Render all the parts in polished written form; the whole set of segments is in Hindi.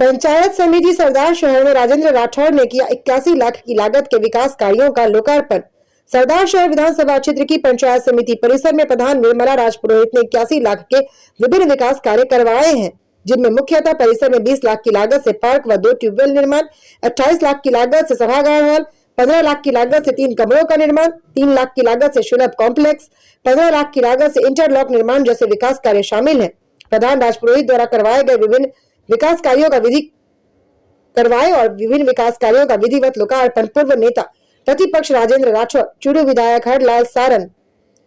पंचायत समिति सरदार शहर में राजेंद्र राठौर ने किया 81 लाख की लागत के विकास कार्यों का लोकार्पण। सरदार शहर विधानसभा क्षेत्र की पंचायत समिति परिसर में प्रधान निर्मला राजपुरोहित ने 81 लाख के विभिन्न विकास कार्य करवाए हैं, जिनमें मुख्यतः परिसर में 20 लाख की लागत से पार्क व 2 ट्यूबवेल निर्माण, 28 लाख की लागत से सभागार हॉल, 15 लाख की लागत से 3 कमरों का निर्माण, 3 लाख की लागत से सुलभ कॉम्प्लेक्स, 15 लाख की लागत से इंटरलॉक निर्माण जैसे विकास कार्य शामिल हैं। प्रधान राजपुरोहित द्वारा करवाए गए विभिन्न विकास कार्यों का विधिवत लोकार्पण पूर्व नेता प्रतिपक्ष राजेंद्र राठौर, चूरू विधायक हरलाल सारन,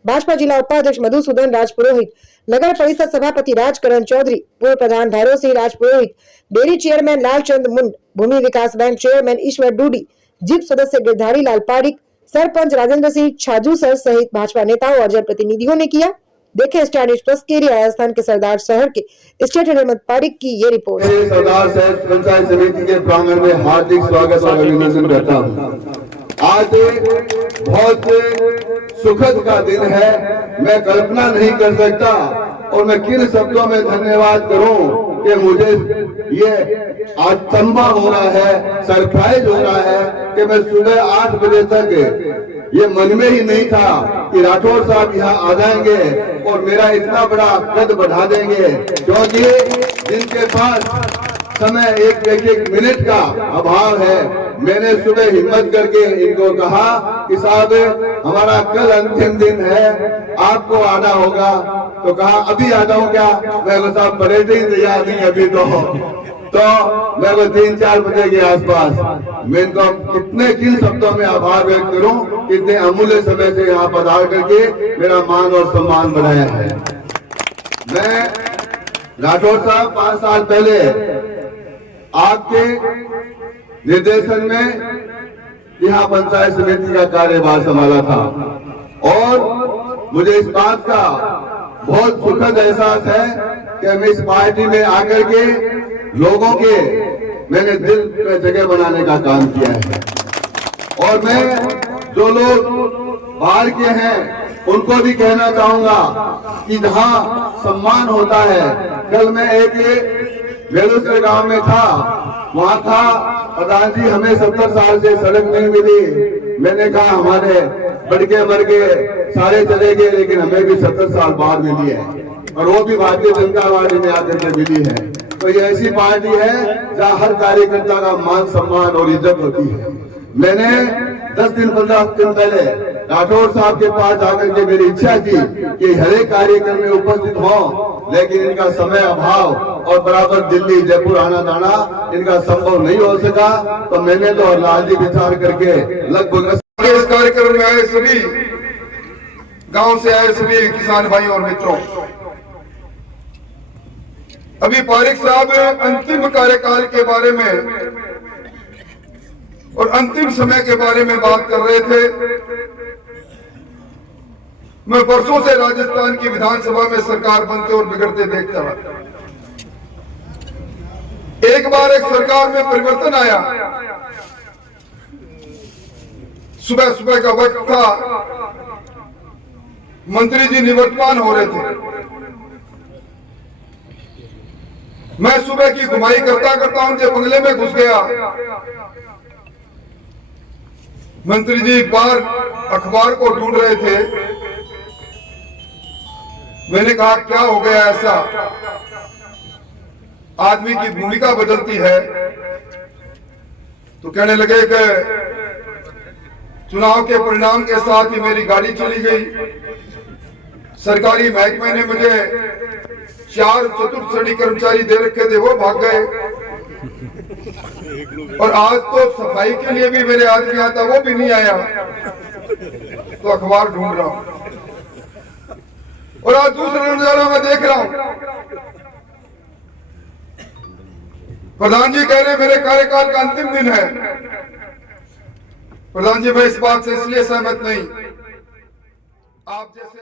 भाजपा जिला उपाध्यक्ष मधुसूदन राजपुरोहित, नगर परिषद सभापति राजकरण चौधरी, पूर्व प्रधान भैरव सिंह राजपुरोहित, डेयरी चेयरमैन लालचंद मुंड, भूमि विकास बैंक चेयरमैन ईश्वर डूडी, जिप सदस्य गिरधारी लाल पारिक, सरपंच राजेंद्र सिंह छाजू सर सहित भाजपा नेताओं और जनप्रतिनिधियों ने किया। देखें स्टार न्यूज प्लस के लिए राजस्थान के सरदार शहर के स्टेट हेड पारिक की ये रिपोर्ट। सरदार शहर पंचायत समिति के प्रांगण में हार्दिक स्वागत और अभिनंदन करता हूँ। आज बहुत सुखद का दिन है, मैं कल्पना नहीं कर सकता और मैं किन शब्दों में धन्यवाद करूं कि मुझे ये आतंबा हो रहा है, सरप्राइज हो रहा है कि मैं सुबह 8 बजे तक ये मन में ही नहीं था कि राठौर साहब यहाँ आ जाएंगे और मेरा इतना बड़ा कद बढ़ा देंगे, क्योंकि जिनके पास समय एक मिनट का अभाव है। मैंने सुबह हिम्मत करके इनको कहा कि साहब हमारा कल अंतिम दिन है, आपको आना होगा। तो कहा अभी आ जाऊं क्या? मैं को साहब बड़े ही तैयार नहीं अभी तो मैं को 3-4 बजे के आसपास मैं इनको किन शब्दों में आभार व्यक्त करूं, कितने अमूल्य समय से यहाँ पधार करके मेरा मान और सम्मान बढ़ाया है। मैं राठौर साहब 5 साल पहले आपके निर्देशन में यहाँ पंचायत समिति का कार्यभार संभाला था और मुझे इस बात का बहुत सुखद एहसास है कि मैं इस पार्टी में आकर के लोगों के मैंने दिल में जगह बनाने का काम किया है। और मैं जो लोग बाहर के हैं उनको भी कहना चाहूंगा कि जहाँ सम्मान होता है। कल मैं एक बेलूसर गांव में था, वहाँ था प्रधान जी हमें 70 साल से सड़क नहीं मिली। मैंने कहा हमारे बड़के मरके सारे चले गए, लेकिन हमें भी 70 साल बाद मिली है और वो भी भारतीय जनता पार्टी में आकर के मिली है। तो ये ऐसी पार्टी है जहाँ हर कार्यकर्ता का मान सम्मान और इज्जत होती है। मैंने 10-15 दिन पहले राठौर साहब के पास जाकर के मेरी इच्छा की कि हर एक कार्यक्रम में उपस्थित हो, लेकिन इनका समय अभाव और बराबर दिल्ली जयपुर आना जाना इनका संभव नहीं हो सका। तो मैंने तो लालजी विचार करके लगभग इस कार्यक्रम में आए सभी गांव से आए सभी किसान भाई और मित्रों, अभी पारिक साहब अंतिम कार्यकाल के बारे में और अंतिम समय के बारे में बात कर रहे थे। मैं वर्षों से राजस्थान की विधानसभा में सरकार बनते और बिगड़ते देखता रहा। एक बार एक सरकार में परिवर्तन आया, सुबह सुबह का वक्त था, मंत्री जी निवर्तमान हो रहे थे। मैं सुबह की घुमाई करता उनके बंगले में घुस गया। मंत्री जी बाहर अखबार को ढूंढ रहे थे। मैंने कहा क्या हो गया ऐसा? आदमी की भूमिका बदलती है। तो कहने लगे कि चुनाव के परिणाम के साथ ही मेरी गाड़ी चली गई। सरकारी महकमे ने मुझे 4 चतुर्थ श्रेणी कर्मचारी दे रखे थे, वो भाग गए। और आज तो सफाई के लिए भी मेरे आदमी आता, वो भी नहीं आया। तो अखबार ढूंढ रहा हूं और आज दूसरा नजारा मैं देख रहा हूं। प्रधान जी कह रहे मेरे कार्यकाल का अंतिम दिन है। प्रधान जी मैं इस बात से इसलिए सहमत नहीं, आप जैसे